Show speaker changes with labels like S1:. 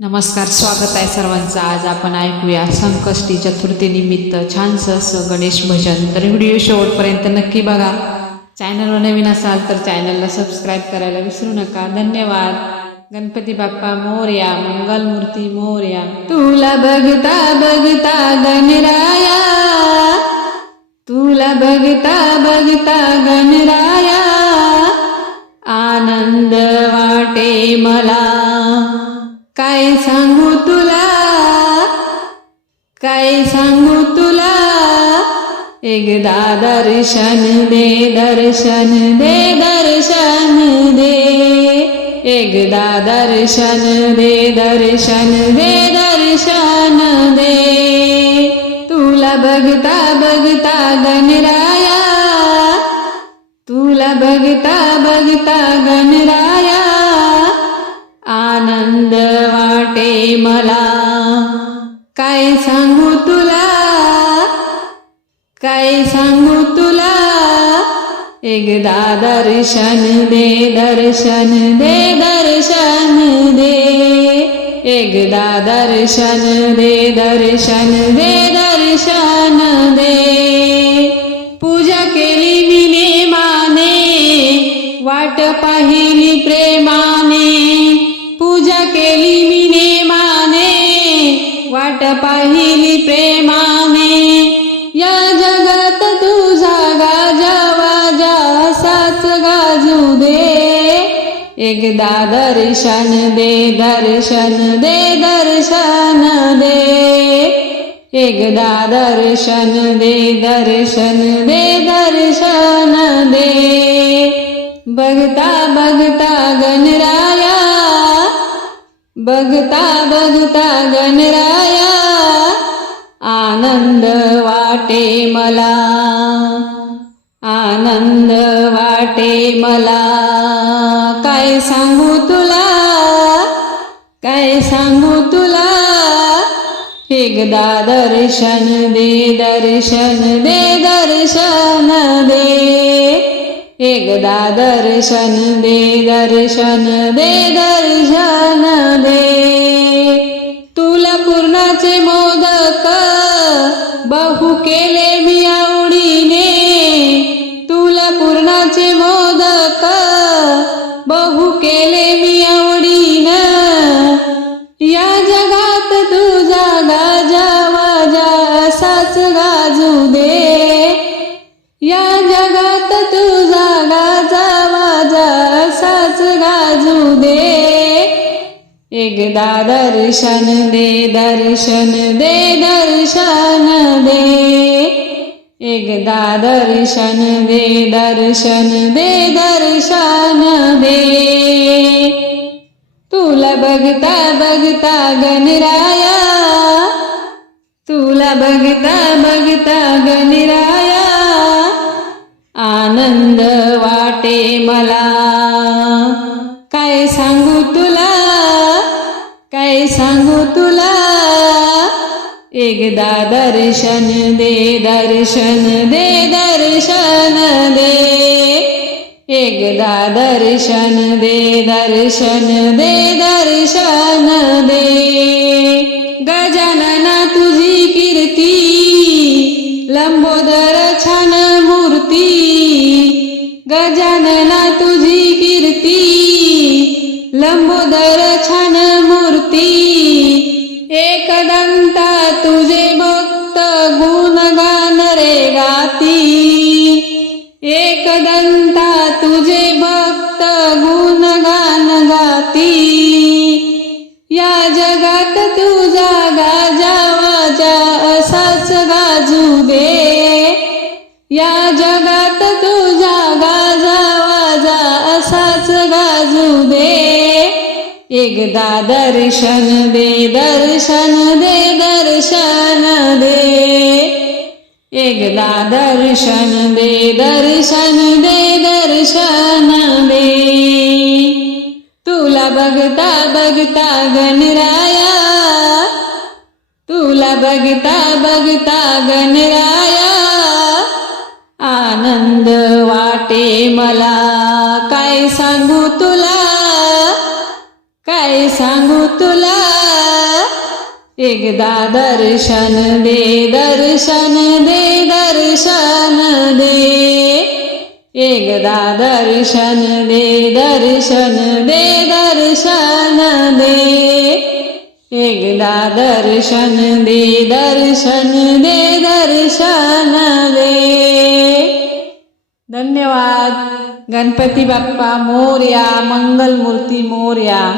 S1: नमस्कार स्वागत आहे सर्वांचं. आज आपण ऐकूया संकष्टी चतुर्थीनिमित्त छानसं असं गणेश भजन. तर व्हिडिओ शेवटपर्यंत नक्की बघा. चॅनलवर नवीन असाल तर चॅनलला सबस्क्राईब करायला विसरू नका. धन्यवाद. गणपती बाप्पा मोर्या मंगलमूर्ती मोर्या.
S2: तुला बघता बघता गणराया. तुला बघता बघता गणराया. आनंद वाटे मला. काय सांगू तुला? काय सांगू तुला? एकदा दर्शन दे दर्शन दे दर्शन दे. एकदा दर्शन दे दर्शन दे दर्शन दे. तुला बघता बघता गणराया. तुला बघता बघता गणराया. वाटे मला. काय सांगू तुला? काय सांगू तुला? एकदा दर्शन दे दर्शन दे दर्शन दे. एकदा दर्शन दे दर्शन दे दर्शन दे. एकदा दर्शन दे दर्शन दे दर्शन दे. एकदा दर्शन दे दर्शन दे दर्शन दे. बघता बघता गणराया. बघता बघता गणराया. आनंद वाटे मला. वाटे मला. काय सांगू तुला? काय सांगू तुला? एकदा दर्शन दे दर्शन दे दर्शन दे. एकदा दर्शन दे दर्शन दे दर्शन दे. तुला पूर्णाचे मोदक बहु केले एकदा दर्शन दे दर्शन दे दर्शन दे। एकदा दर्शन दे दर्शन दे दर्शन दे। तुला बघता बघता गणराया। तुला बघता बघता गणराया। आनंद वाटे मला। दा दर्शन दे दर्शन दे दर्शन दे. एकदा दर्शन दे दर्शन दे दर्शन तुझा गाजा वाजा असाच गाजू दे या जगात तुझा गाजा वाजा असाच गाजू दे एकदा दर्शन दे दर्शन दे दर्शन दे. एकदा दर्शन दे दर्शन दे दर्शन दे. तुला बघता बघता गणराया तुला बघता बघता गणराया. आनंद वाटे मला. काय सांगू तुला? काय सांगू तुला? एकदा दर्शन दे दर्शन दे दर्शन दे. एकदा दर्शन दे दर्शन दे दर्शन दे. एकदा दर्शन दे दर्शन दे दर्शन दे.
S1: धन्यवाद. गणपती बाप्पा मोर्या मंगलमूर्ती मोर्या.